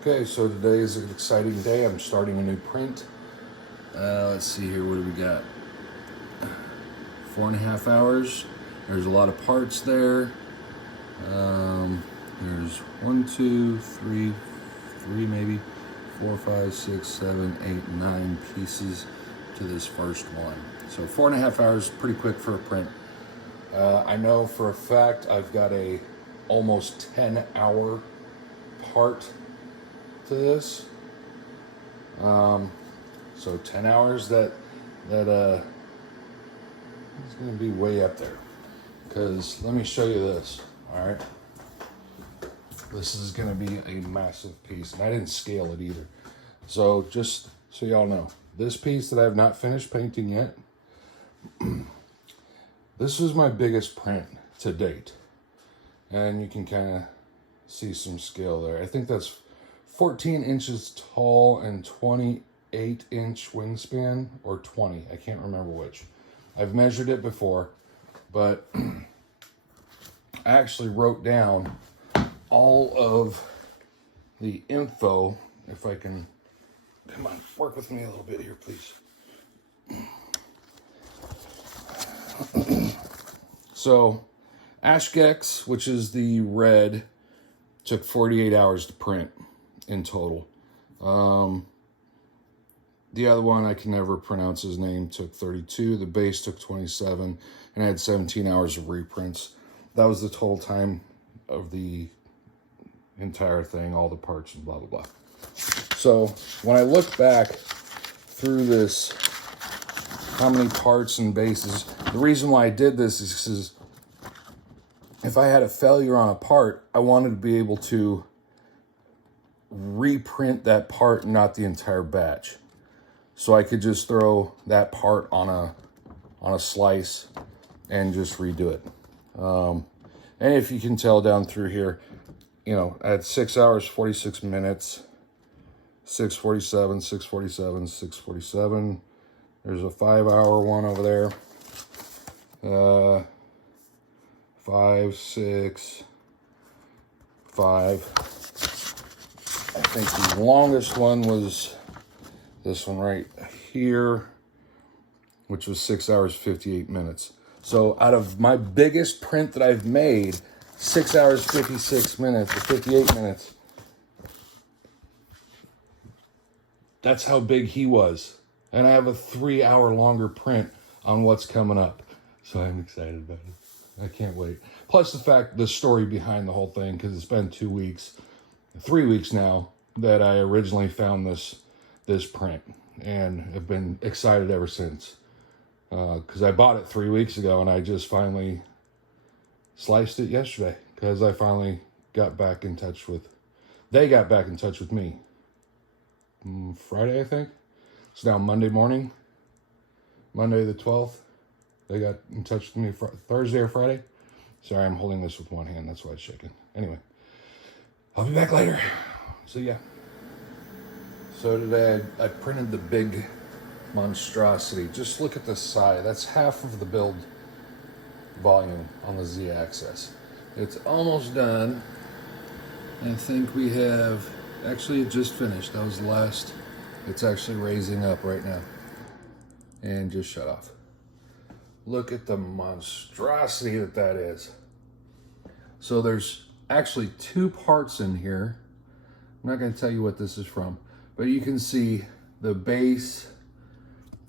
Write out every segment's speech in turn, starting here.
Okay, so today is an exciting day. I'm starting a new print. Let's see here, what do we got? 4.5 hours. There's a lot of parts there. There's 1, 2, 3, maybe 4, 5, 6, 7, 8, 9 pieces to this first one. So 4.5 hours, pretty quick for a print. I know for a fact I've got a almost 10-hour part to this. So 10 hours that is going to be way up there. Because let me show you this. All right. This is going to be a massive piece, and I didn't scale it either. So just so y'all know, this piece that I have not finished painting yet, this was my biggest print to date. And you can kind of see some scale there. I think that's 14 inches tall and 28-inch wingspan, or 20. I can't remember which. I've measured it before, but I actually wrote down all of the info. If I can, come on, work with me a little bit here, please. So, Ashgex, which is the red, took 48 hours to print in total. The other one, I can never pronounce his name, took 32. The base took 27, and I had 17 hours of reprints. That was the total time of the entire thing, all the parts and blah, blah, blah. So when I look back through this, how many parts and bases, the reason why I did this is because if I had a failure on a part, I wanted to be able to reprint that part, not the entire batch. So I could just throw that part on a slice and just redo it. And if you can tell down through here, you know, I had 6 hours, 46 minutes, 6:47, 6:47, 6:47. There's a 5-hour one over there. 5, 6, 5. I think the longest one was this one right here, which was 6 hours, 58 minutes. So out of my biggest print that I've made, 6 hours, 56 minutes, or 58 minutes, that's how big he was. And I have a 3-hour longer print on what's coming up. So I'm excited about it. I can't wait. Plus the story behind the whole thing, because it's been 3 weeks now that I originally found this print, and have been excited ever since. Because I bought it 3 weeks ago, and I just finally sliced it yesterday, because I finally got back in touch with, they got back in touch with me. Friday, I think. It's now Monday morning, Monday the 12th. They got in touch with me Thursday or Friday. Sorry, I'm holding this with one hand. That's why it's shaking. Anyway, I'll be back later. So yeah. So today I printed the big monstrosity. Just look at the side. That's half of the build volume on the Z-axis. It's almost done. I think we have, actually it just finished. That was the last. It's actually raising up right now. And just shut off. Look at the monstrosity that is. So there's actually 2 parts in here. I'm not going to tell you what this is from, but you can see the base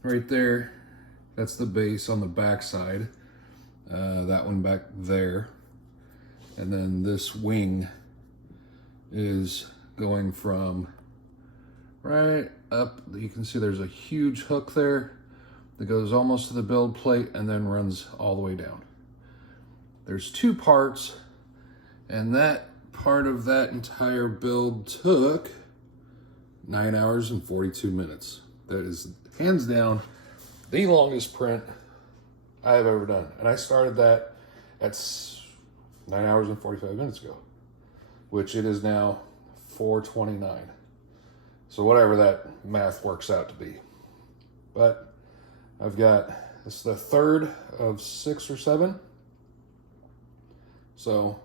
right there. That's the base on the back side. That one back there. And then this wing is going from right up. You can see there's a huge hook there that goes almost to the build plate and then runs all the way down. There's 2 parts, and that part of that entire build took 9 hours and 42 minutes. That is hands down the longest print I've ever done. And I started that at 9 hours and 45 minutes ago, which it is now 4:29. So whatever that math works out to be. But I've got, this is the 3rd of 6 or 7. So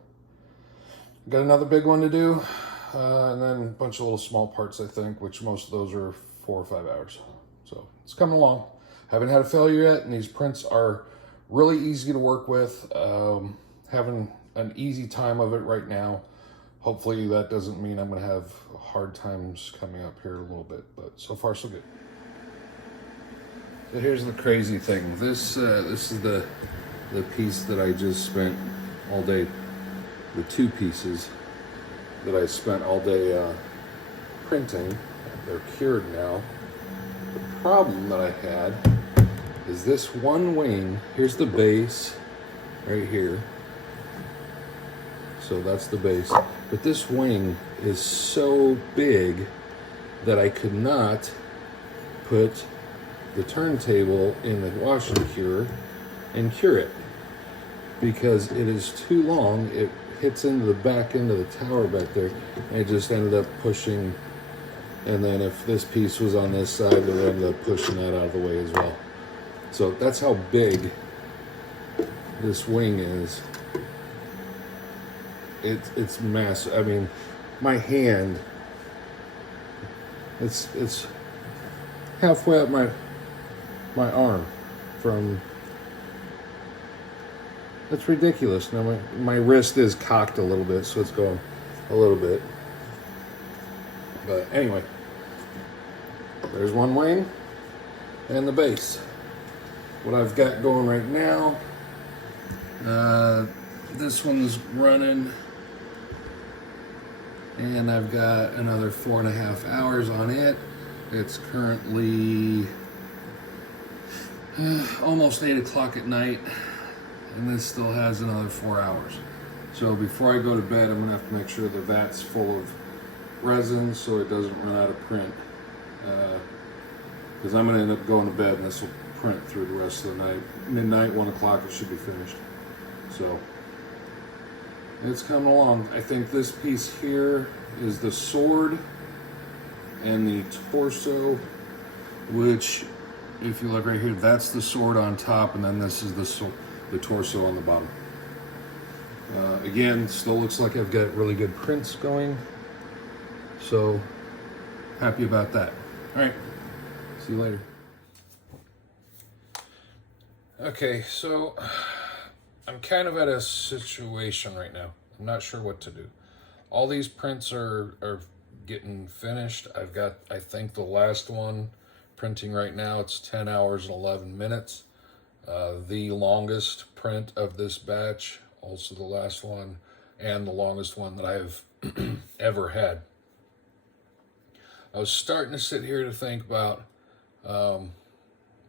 I've got another big one to do. and then a bunch of little small parts, I think, which most of those are 4 or 5 hours. So it's coming along. Haven't had a failure yet, and these prints are really easy to work with. Having an easy time of it right now. Hopefully that doesn't mean I'm going to have hard times coming up here a little bit, but so far so good. So here's the crazy thing. This is the piece that I just spent all day. The 2 pieces that I spent all day printing. They're cured now. The problem that I had is this one wing. Here's the base right here. So that's the base. But this wing is so big that I could not put the turntable in the wash and cure and cure it because it is too long. It hits into the back end of the tower back there, and I just ended up pushing. And then if this piece was on this side, it ended up pushing that out of the way as well. So that's how big this wing is. It's massive. I mean, my hand, it's halfway up my arm from. That's ridiculous. Now my wrist is cocked a little bit, so it's going a little bit. But anyway, there's one wing and the base. What I've got going right now, this one's running, and I've got another 4.5 hours on it. It's currently almost 8 o'clock at night, and this still has another 4 hours. So before I go to bed, I'm gonna have to make sure the vat's full of resin so it doesn't run out of print. Because I'm gonna end up going to bed and this will print through the rest of the night. Midnight, 1 o'clock, it should be finished. So it's coming along. I think this piece here is the sword and the torso, which, if you look right here, that's the sword on top, and then this is the torso on the bottom. Again, still looks like I've got really good prints going, so happy about that. All right, see you later. Okay, so I'm kind of at a situation right now. I'm not sure what to do. All these prints are getting finished. I've got, I think, the last one printing right now. It's 10 hours and 11 minutes. The longest print of this batch, also the last one, and the longest one that I've ever had. I was starting to sit here to think about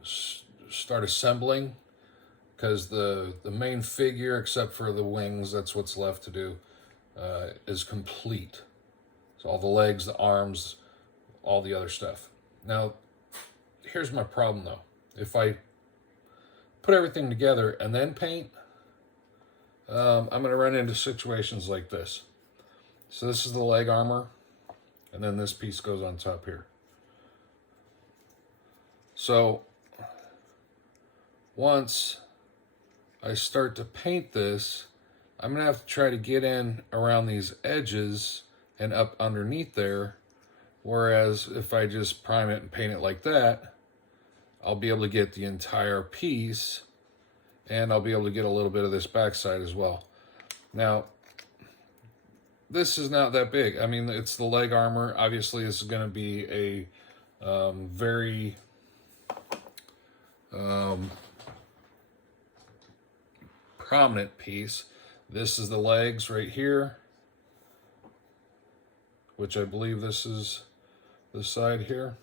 start assembling, because the main figure, except for the wings, that's what's left to do, is complete. So all the legs, the arms, all the other stuff. Now, here's my problem though. If I put everything together and then paint, I'm going to run into situations like this. So this is the leg armor, and then this piece goes on top here. So once I start to paint this, I'm going to have to try to get in around these edges and up underneath there. Whereas if I just prime it and paint it like that, I'll be able to get the entire piece, and I'll be able to get a little bit of this backside as well. Now, this is not that big. I mean, it's the leg armor. Obviously, this is going to be a very prominent piece. This is the legs right here, which I believe this is the side here,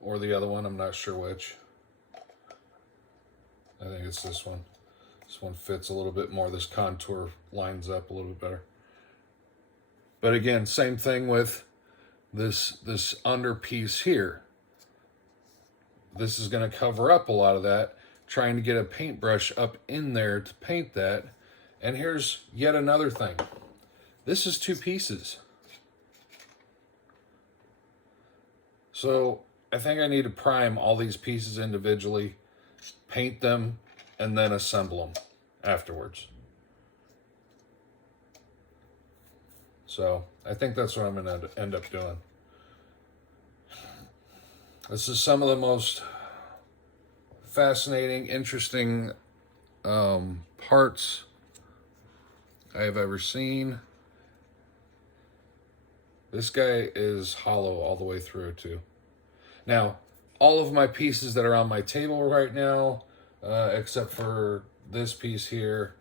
or the other one, I'm not sure which. I think it's this one. This one fits a little bit more. This contour lines up a little bit better. But again, same thing with this under piece here. This is going to cover up a lot of that, trying to get a paintbrush up in there to paint that. And here's yet another thing. This is 2 pieces. So I think I need to prime all these pieces individually, paint them, and then assemble them afterwards. So I think that's what I'm going to end up doing. This is some of the most fascinating, interesting parts I have ever seen. This guy is hollow all the way through too. Now, all of my pieces that are on my table right now, except for this piece here,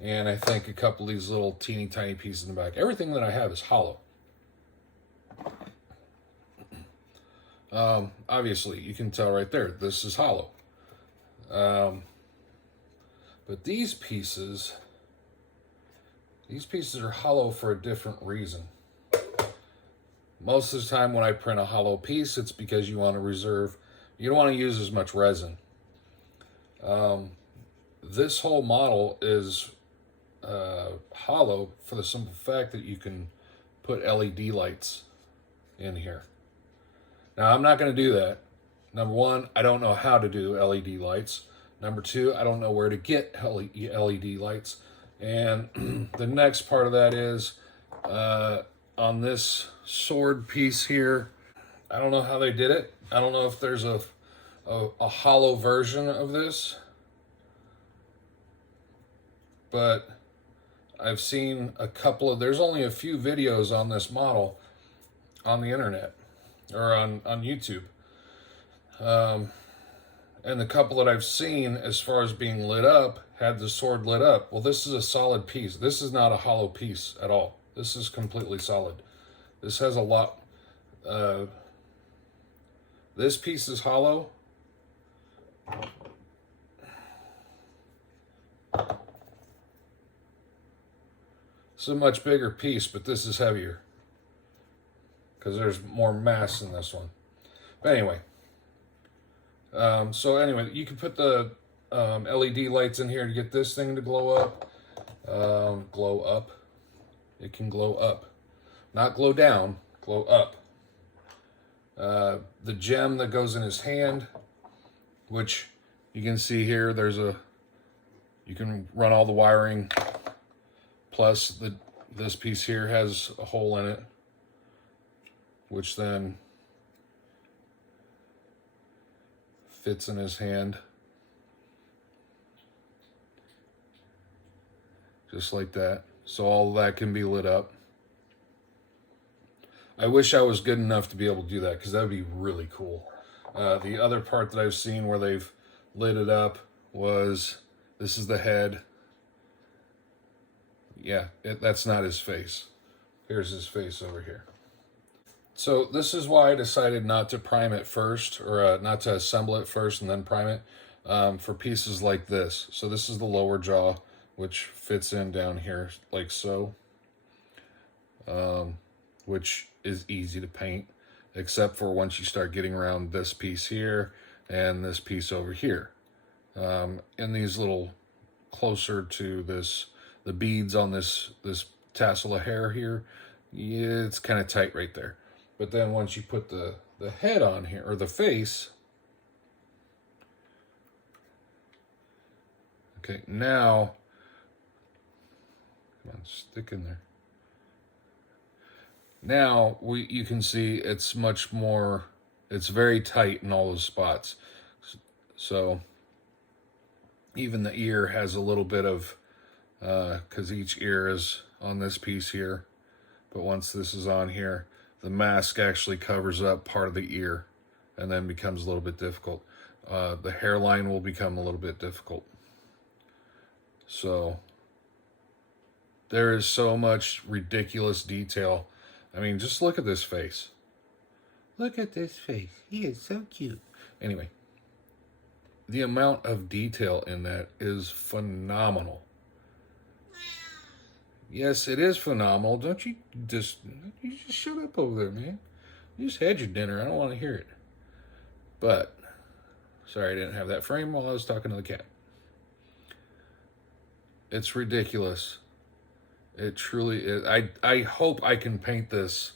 and I think a couple of these little teeny tiny pieces in the back, everything that I have is hollow. Obviously, you can tell right there, this is hollow. But these pieces are hollow for a different reason. Most of the time when I print a hollow piece, it's because you want to reserve, you don't want to use as much resin. This whole model is hollow for the simple fact that you can put LED lights in here. Now, I'm not going to do that. Number one, I don't know how to do LED lights. Number two, I don't know where to get LED lights. And the next part of that is on this sword piece here, I don't know how they did it. I don't know if there's a hollow version of this, but I've seen a couple of, there's only a few videos on this model on the internet or on YouTube. And the couple that I've seen as far as being lit up had the sword lit up. Well, this is a solid piece. This is not a hollow piece at all. This is completely solid. This has a lot. This piece is hollow. It's a much bigger piece, but this is heavier because there's more mass in this one. But anyway, so anyway, you can put the LED lights in here to get this thing to glow up. Glow up. It can glow up. Not glow down, glow up. The gem that goes in his hand, which you can see here, you can run all the wiring. Plus, this piece here has a hole in it, which then fits in his hand. Just like that. So all of that can be lit up. I wish I was good enough to be able to do that, because that would be really cool. The other part that I've seen where they've lit it up was, this is the head. Yeah, that's not his face. Here's his face over here. So this is why I decided not to prime it first, or not to assemble it first and then prime it, for pieces like this. So this is the lower jaw, which fits in down here like so, which is easy to paint, except for once you start getting around this piece here and this piece over here. And these little closer to this, the beads on this tassel of hair here, yeah, it's kind of tight right there. But then once you put the head on here, or the face, okay, now, come on, stick in there. Now you can see it's much more, it's very tight in all those spots. So even the ear has a little bit of, because each ear is on this piece here, but once this is on here, the mask actually covers up part of the ear and then becomes a little bit difficult. The hairline will become a little bit difficult. So there is so much ridiculous detail. I mean, just look at this face. Look at this face. He is so cute. Anyway, the amount of detail in that is phenomenal. Yes, it is phenomenal. Don't you just shut up over there, man. You just had your dinner. I don't want to hear it. But, sorry I didn't have that frame while I was talking to the cat. It's ridiculous. It truly is. I hope I can paint this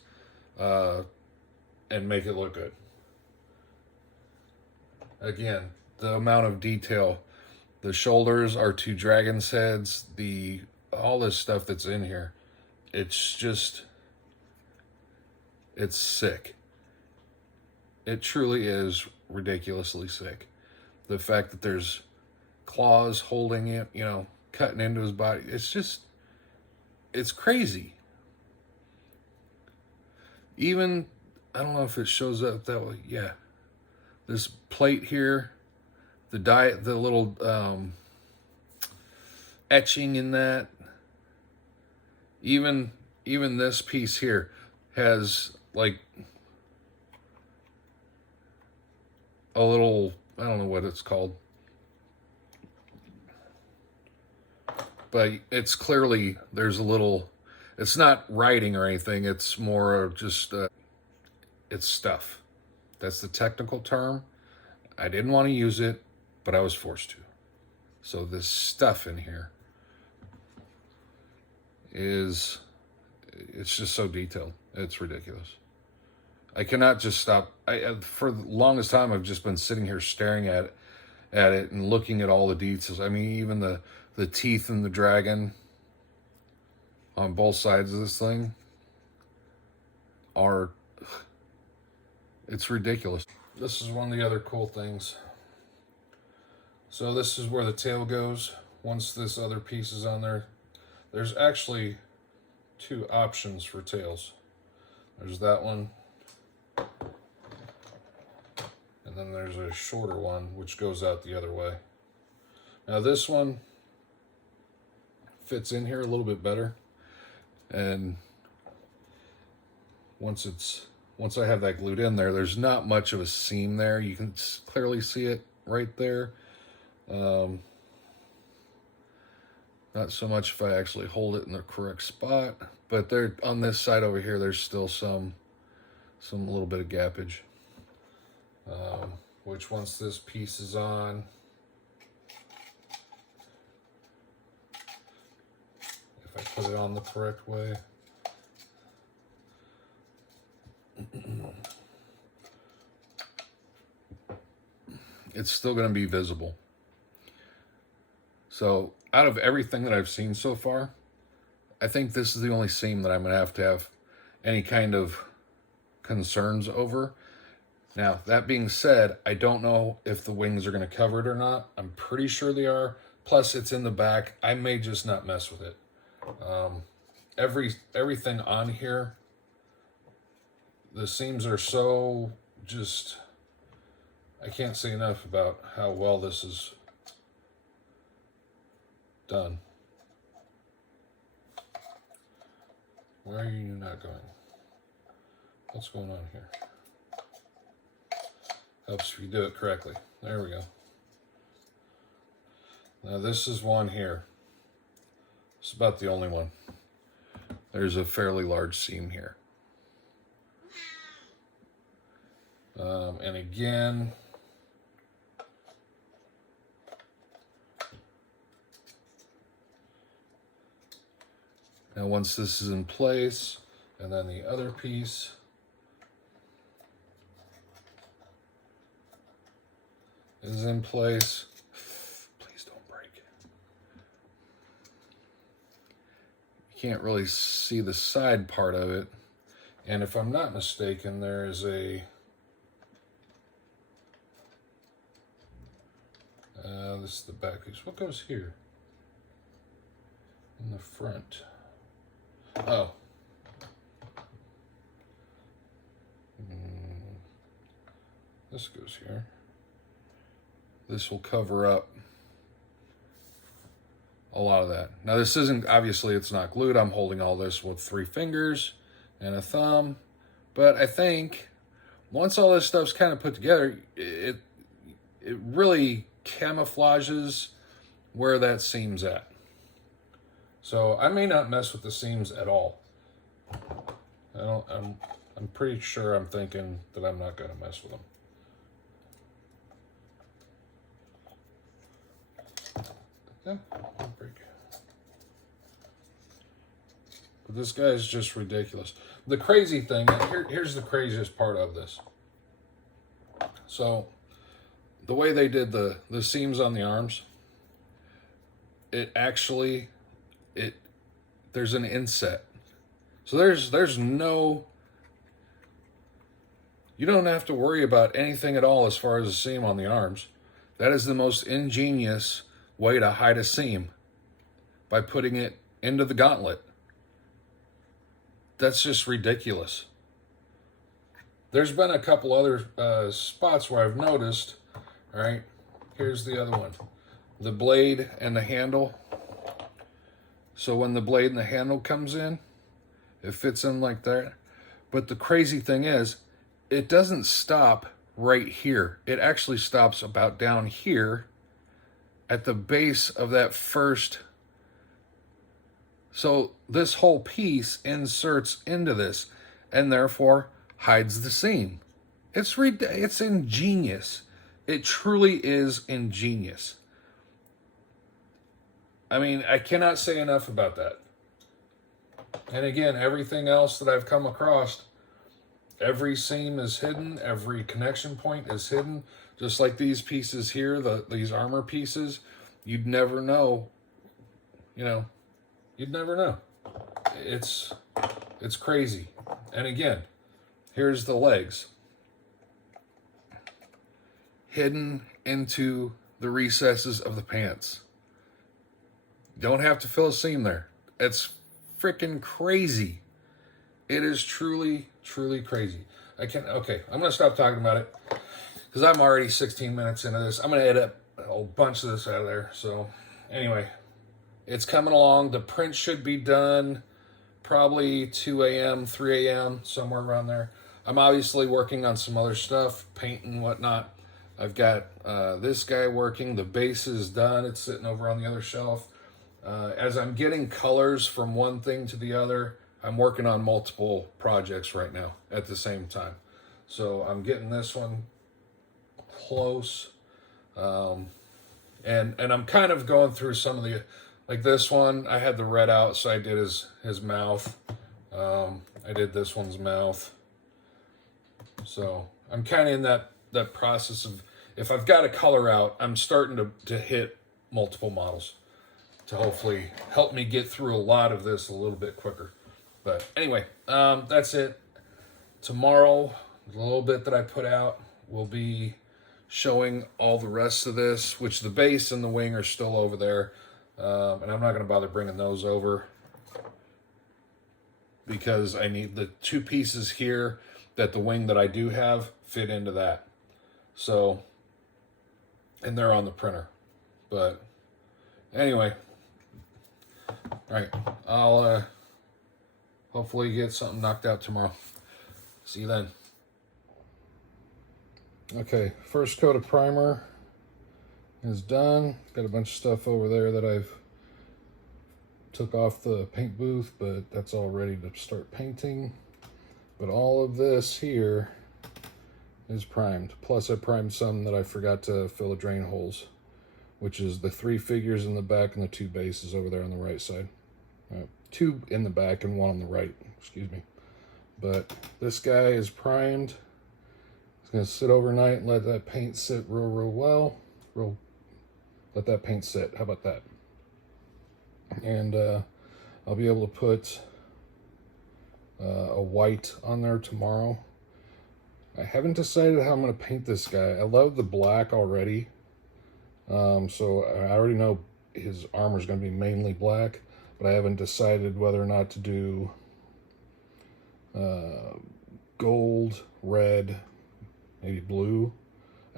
and make it look good. Again, the amount of detail. The shoulders are two dragons' heads. All this stuff that's in here, it's just, It's sick. It truly is ridiculously sick. The fact that there's claws holding it, you know, cutting into his body. It's crazy. Even, I don't know if it shows up that way. Yeah. This plate here, the little etching in that. Even this piece here has like a little, I don't know what it's called, but it's clearly, there's a little, it's not writing or anything, it's more just, it's stuff. That's the technical term. I didn't want to use it, but I was forced to. So this stuff in here it's just so detailed. It's ridiculous. I cannot just stop. For the longest time, I've just been sitting here staring at it and looking at all the details. I mean, even the teeth in the dragon on both sides of this thing are, it's ridiculous. This is one of the other cool things. So this is where the tail goes. Once this other piece is on there, there's actually two options for tails. There's that one, and then there's a shorter one which goes out the other way. Now this one fits in here a little bit better, and once I have that glued in there, there's not much of a seam there. You can clearly see it right there. Not so much if I actually hold it in the correct spot, but there on this side over here, there's still some little bit of gappage. Which once this piece is on, if I put it on the correct way, it's still going to be visible. So out of everything that I've seen so far, I think this is the only seam that I'm going to have any kind of concerns over. Now, that being said, I don't know if the wings are going to cover it or not. I'm pretty sure they are. Plus, it's in the back. I may just not mess with it. Everything on here, the seams are so just, I can't say enough about how well this is done. Where are you not going? What's going on here? Helps if you do it correctly. There we go. Now this is one here. It's about the only one. There's a fairly large seam here. And again, now once this is in place, and then the other piece is in place, please don't break. You can't really see the side part of it. And if I'm not mistaken, there is a, this is the back piece. What goes here? In the front. Oh. This goes here. This will cover up a lot of that. Now this isn't, obviously it's not glued. I'm holding all this with 3 fingers and a thumb. But I think once all this stuff's kind of put together, it really camouflages where that seam's at. So I may not mess with the seams at all. I'm pretty sure I'm thinking that I'm not going to mess with them. Yeah, break. But this guy is just ridiculous. The crazy thing, here's the craziest part of this. So the way they did the seams on the arms, it actually, there's an inset. So there's no You don't have to worry about anything at all as far as a seam on the arms. That is the most ingenious way to hide a seam, by putting it into the gauntlet. That's just ridiculous. There's been a couple other spots where I've noticed, all right, here's the other one. The blade and the handle. So when the blade and the handle comes in, it fits in like that. But the crazy thing is, it doesn't stop right here. It actually stops about down here at the base of that first. So this whole piece inserts into this and therefore hides the seam. It's ingenious. It truly is ingenious. I mean, I cannot say enough about that. And again, everything else that I've come across, every seam is hidden, every connection point is hidden. Just like these pieces here, these armor pieces, you'd never know, you'd never know. It's crazy. And again, here's the legs. Hidden into the recesses of the pants. Don't have to fill a seam there. It's freaking crazy. It is truly, truly crazy. Okay, I'm going to stop talking about it because I'm already 16 minutes into this. I'm going to edit a whole bunch of this out of there. So anyway, it's coming along. The print should be done probably 2 a.m., 3 a.m., somewhere around there. I'm obviously working on some other stuff, paint and whatnot. I've got this guy working. The base is done. It's sitting over on the other shelf. As I'm getting colors from one thing to the other, I'm working on multiple projects right now at the same time. So I'm getting this one close. And I'm kind of going through some of the, like this one, I had the red out, so I did his mouth. I did this one's mouth. So I'm kind of in that process of, if I've got a color out, I'm starting to hit multiple models to hopefully help me get through a lot of this a little bit quicker. But anyway, that's it. Tomorrow, the little bit that I put out will be showing all the rest of this, which the base and the wing are still over there. And I'm not going to bother bringing those over because I need the two pieces here that the wing that I do have fit into that. So, and they're on the printer. But anyway, all right, I'll hopefully get something knocked out tomorrow. See you then. Okay, first coat of primer is done. Got a bunch of stuff over there that I've took off the paint booth, but that's all ready to start painting. But all of this here is primed. Plus I primed some that I forgot to fill the drain holes, which is the 3 figures in the back and the 2 bases over there on the right side. 2 in the back and 1 on the right, excuse me. But this guy is primed. It's gonna sit overnight and let that paint sit real well. Let that paint sit, how about that? And I'll be able to put a white on there tomorrow. I haven't decided how I'm gonna paint this guy. I love the black already. So I already know his armor is going to be mainly black, but I haven't decided whether or not to do gold, red, maybe blue.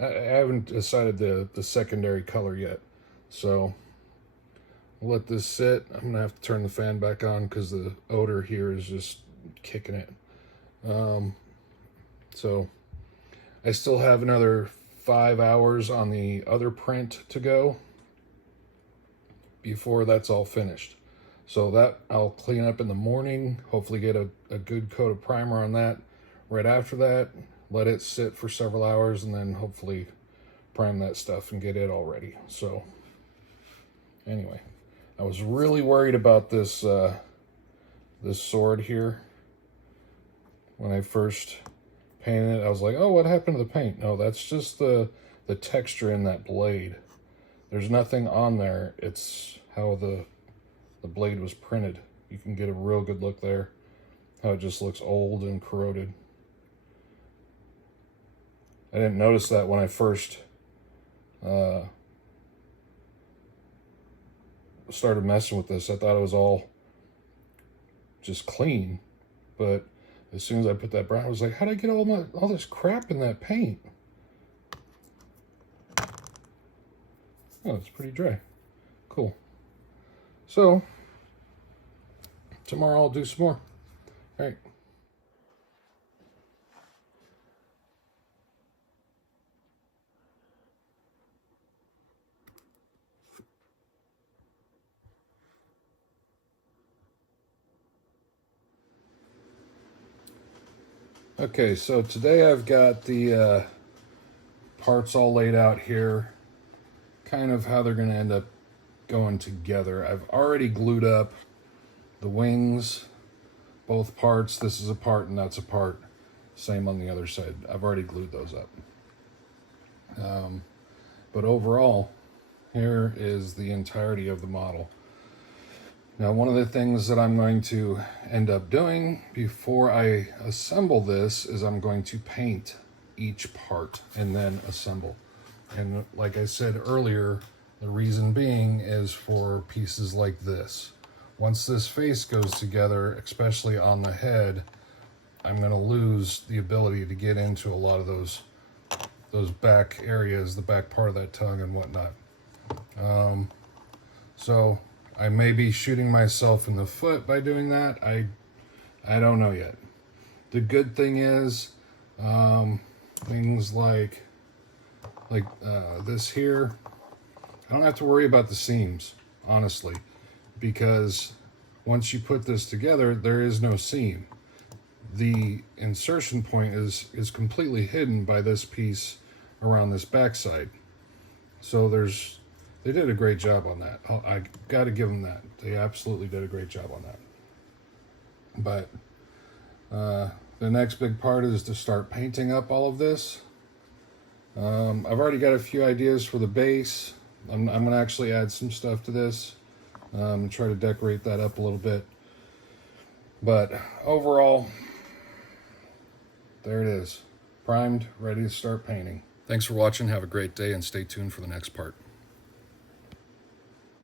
I haven't decided the secondary color yet. So I'll let this sit. I'm going to have to turn the fan back on because the odor here is just kicking it. So I still have another 5 hours on the other print to go before that's all finished. So that I'll clean up in the morning, hopefully get a good coat of primer on that right after that, let it sit for several hours, and then hopefully prime that stuff and get it all ready. So anyway, I was really worried about this this sword here. When I first painted it, I was like, oh, what happened to the paint? No, that's just the texture in that blade. There's nothing on there. It's how the blade was printed. You can get a real good look there, how it just looks old and corroded. didn't notice that when I first started messing with this. I thought it was all just clean, but as soon as I put that brown, I was like, how'd I get all this crap in that paint? Oh, it's pretty dry. Cool. So tomorrow I'll do some more. All right. Okay, so today I've got the parts all laid out here, kind of how they're going to end up going together. I've already glued up the wings, both parts. This is a part and that's a part. Same on the other side. I've already glued those up. But overall, here is the entirety of the model. Now, one of the things that I'm going to end up doing before I assemble this is I'm going to paint each part and then assemble. And like I said earlier, the reason being is for pieces like this. Once this face goes together, especially on the head, I'm going to lose the ability to get into a lot of those back areas, the back part of that tongue and whatnot. So I may be shooting myself in the foot by doing that. I don't know yet. The good thing is, things like this here, I don't have to worry about the seams, honestly, because once you put this together, there is no seam. The insertion point is completely hidden by this piece around this backside. So they did a great job on that. I got to give them that. They absolutely did a great job on that. But the next big part is to start painting up all of this. I've already got a few ideas for the base. I'm going to actually add some stuff to this and try to decorate that up a little bit. But overall, there it is. Primed, ready to start painting. Thanks for watching. Have a great day and stay tuned for the next part.